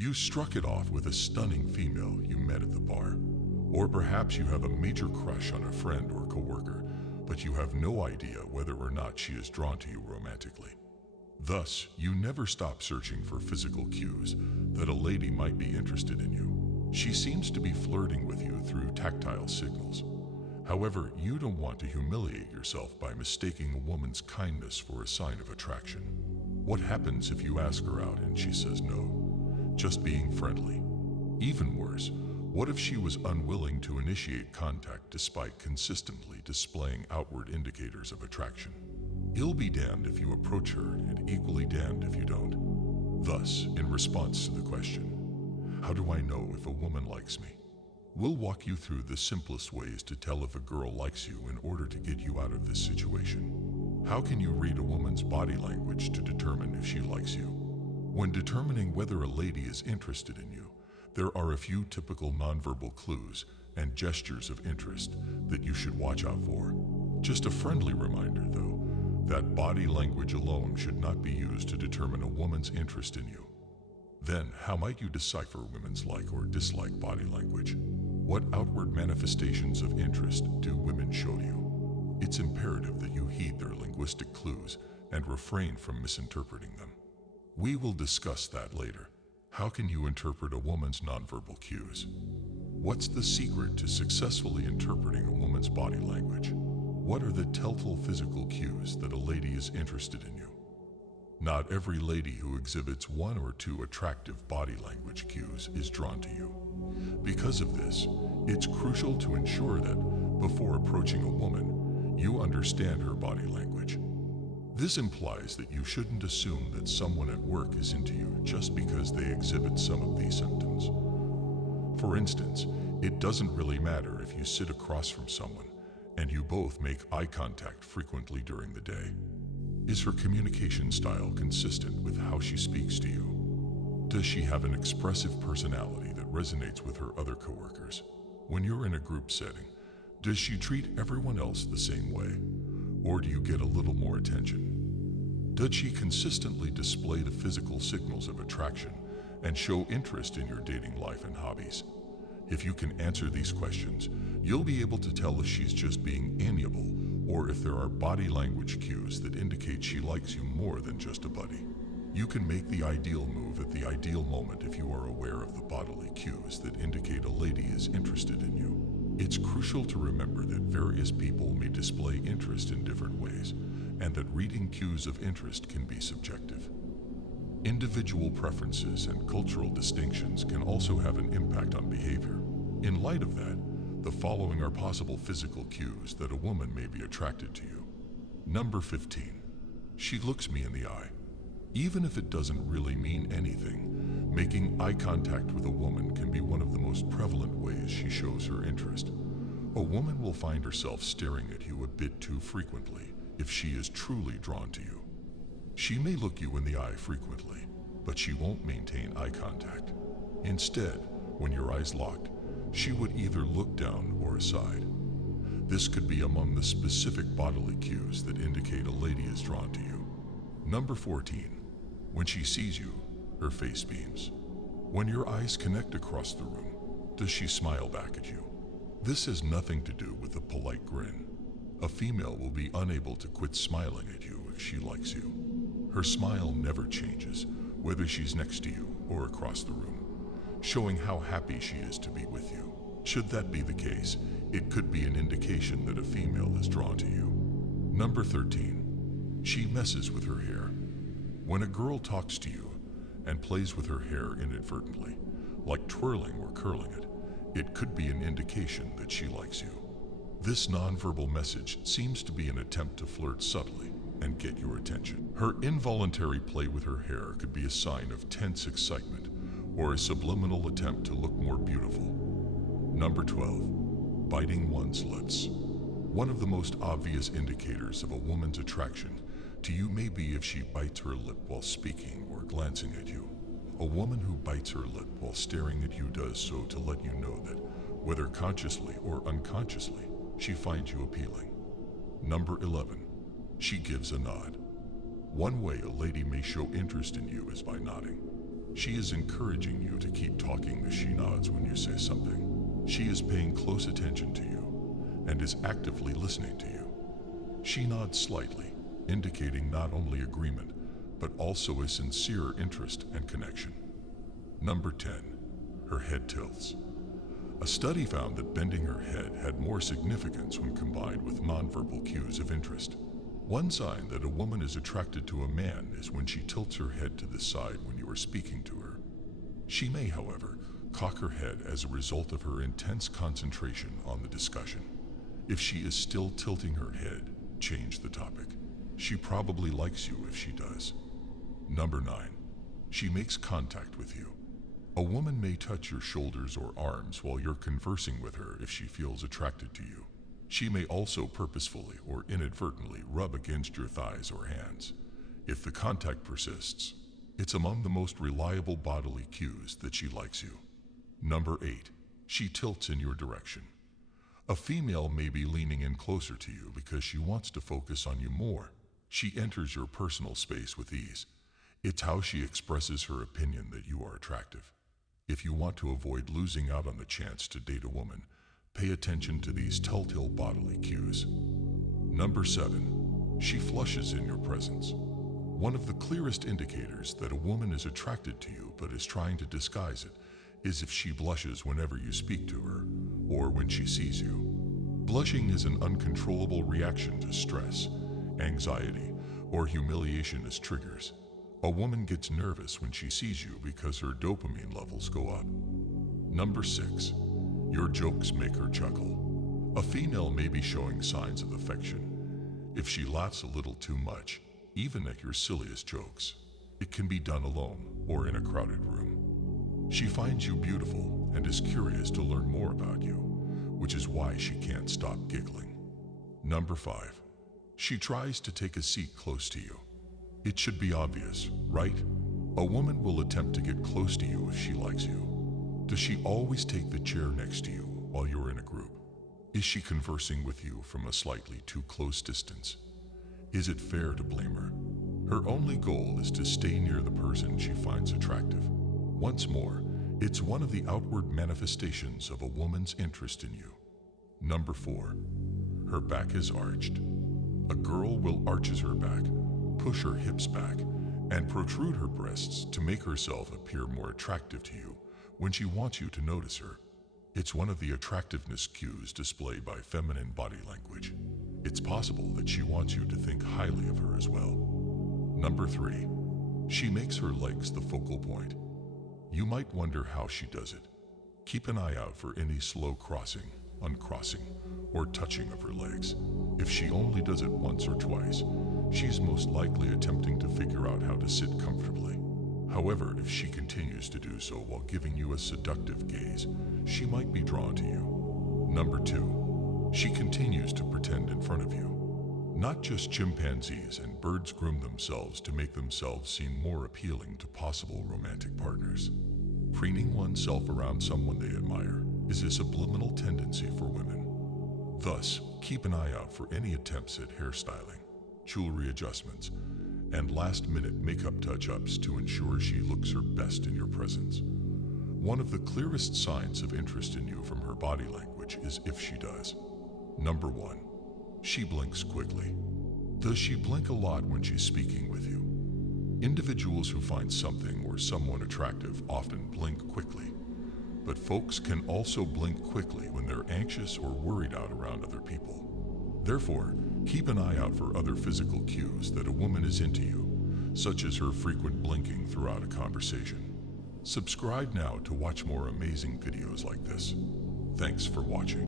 You struck it off with a stunning female you met at the bar. Or perhaps you have a major crush on a friend or coworker, but you have no idea whether or not she is drawn to you romantically. Thus, you never stop searching for physical cues that a lady might be interested in you. She seems to be flirting with you through tactile signals. However, you don't want to humiliate yourself by mistaking a woman's kindness for a sign of attraction. What happens if you ask her out and she says no? Just being friendly. Even worse, what if she was unwilling to initiate contact despite consistently displaying outward indicators of attraction? You'll be damned if you approach her and equally damned if you don't. Thus, in response to the question, how do I know if a woman likes me? We'll walk you through the simplest ways to tell if a girl likes you in order to get you out of this situation. How can you read a woman's body language to determine if she likes you? When determining whether a lady is interested in you, there are a few typical nonverbal clues and gestures of interest that you should watch out for. Just a friendly reminder, though, that body language alone should not be used to determine a woman's interest in you. Then, how might you decipher women's like or dislike body language? What outward manifestations of interest do women show you? It's imperative that you heed their linguistic clues and refrain from misinterpreting them. We will discuss that later. How can you interpret a woman's nonverbal cues? What's the secret to successfully interpreting a woman's body language? What are the telltale physical cues that a lady is interested in you? Not every lady who exhibits one or two attractive body language cues is drawn to you. Because of this, it's crucial to ensure that, before approaching a woman, you understand her body language. This implies that you shouldn't assume that someone at work is into you just because they exhibit some of these symptoms. For instance, it doesn't really matter if you sit across from someone and you both make eye contact frequently during the day. Is her communication style consistent with how she speaks to you? Does she have an expressive personality that resonates with her other coworkers? When you're in a group setting, does she treat everyone else the same way? Or do you get a little more attention? Does she consistently display the physical signals of attraction and show interest in your dating life and hobbies? If you can answer these questions, you'll be able to tell if she's just being amiable or if there are body language cues that indicate she likes you more than just a buddy. You can make the ideal move at the ideal moment if you are aware of the bodily cues that indicate a lady is interested in you. It's crucial to remember that various people may display interest in different ways, and that reading cues of interest can be subjective. Individual preferences and cultural distinctions can also have an impact on behavior. In light of that, the following are possible physical cues that a woman may be attracted to you. Number 15. She looks me in the eye. Even if it doesn't really mean anything, making eye contact with a woman can be one of the most prevalent ways she shows her interest. A woman will find herself staring at you a bit too frequently if she is truly drawn to you. She may look you in the eye frequently, but she won't maintain eye contact. Instead, when your eyes locked, she would either look down or aside. This could be among the specific bodily cues that indicate a lady is drawn to you. Number 14. When she sees you, her face beams. When your eyes connect across the room, does she smile back at you? This has nothing to do with a polite grin. A female will be unable to quit smiling at you if she likes you. Her smile never changes, whether she's next to you or across the room, showing how happy she is to be with you. Should that be the case, it could be an indication that a female is drawn to you. Number 13. She messes with her hair. When a girl talks to you and plays with her hair inadvertently, like twirling or curling it, it could be an indication that she likes you. This nonverbal message seems to be an attempt to flirt subtly and get your attention. Her involuntary play with her hair could be a sign of tense excitement or a subliminal attempt to look more beautiful. Number 12. Biting one's lips. One of the most obvious indicators of a woman's attraction to you may be if she bites her lip while speaking or glancing at you. A woman who bites her lip while staring at you does so to let you know that, whether consciously or unconsciously, she finds you appealing. Number 11. She gives a nod. One way a lady may show interest in you is by nodding. She is encouraging you to keep talking as she nods when you say something. She is paying close attention to you and is actively listening to you. She nods slightly, indicating not only agreement, but also a sincere interest and connection. Number 10. Her head tilts. A study found that bending her head had more significance when combined with nonverbal cues of interest. One sign that a woman is attracted to a man is when she tilts her head to the side when you are speaking to her. She may, however, cock her head as a result of her intense concentration on the discussion. If she is still tilting her head, change the topic. She probably likes you if she does. Number 9. She makes contact with you. A woman may touch your shoulders or arms while you're conversing with her if she feels attracted to you. She may also purposefully or inadvertently rub against your thighs or hands. If the contact persists, it's among the most reliable bodily cues that she likes you. Number 8. She tilts in your direction. A female may be leaning in closer to you because she wants to focus on you more. She enters your personal space with ease. It's how she expresses her opinion that you are attractive. If you want to avoid losing out on the chance to date a woman, pay attention to these telltale bodily cues. Number 7. She flushes in your presence. One of the clearest indicators that a woman is attracted to you but is trying to disguise it is if she blushes whenever you speak to her or when she sees you. Blushing is an uncontrollable reaction to stress, anxiety, or humiliation as triggers. A woman gets nervous when she sees you because her dopamine levels go up. Number 6. Your jokes make her chuckle. A female may be showing signs of affection if she laughs a little too much, even at your silliest jokes. It can be done alone or in a crowded room. She finds you beautiful and is curious to learn more about you, which is why she can't stop giggling. Number 5. She tries to take a seat close to you. It should be obvious, right? A woman will attempt to get close to you if she likes you. Does she always take the chair next to you while you're in a group? Is she conversing with you from a slightly too close distance? Is it fair to blame her? Her only goal is to stay near the person she finds attractive. Once more, it's one of the outward manifestations of a woman's interest in you. Number 4. Her back is arched. A girl will arches her back, push her hips back, and protrude her breasts to make herself appear more attractive to you when she wants you to notice her. It's one of the attractiveness cues displayed by feminine body language. It's possible that she wants you to think highly of her as well. Number 3. She makes her legs the focal point. You might wonder how she does it. Keep an eye out for any slow crossing, uncrossing, or touching of her legs. If she only does it once or twice, she's most likely attempting to figure out how to sit comfortably. However, if she continues to do so while giving you a seductive gaze, she might be drawn to you. Number 2. She continues to pretend in front of you. Not just chimpanzees and birds groom themselves to make themselves seem more appealing to possible romantic partners. Preening oneself around someone they admire is a subliminal tendency for women. Thus, keep an eye out for any attempts at hairstyling, jewelry adjustments, and last-minute makeup touch-ups to ensure she looks her best in your presence. One of the clearest signs of interest in you from her body language is if she does. Number 1. She blinks quickly. Does she blink a lot when she's speaking with you? Individuals who find something or someone attractive often blink quickly, but folks can also blink quickly when they're anxious or worried out around other people. Therefore, keep an eye out for other physical cues that a woman is into you, such as her frequent blinking throughout a conversation. Subscribe now to watch more amazing videos like this. Thanks for watching.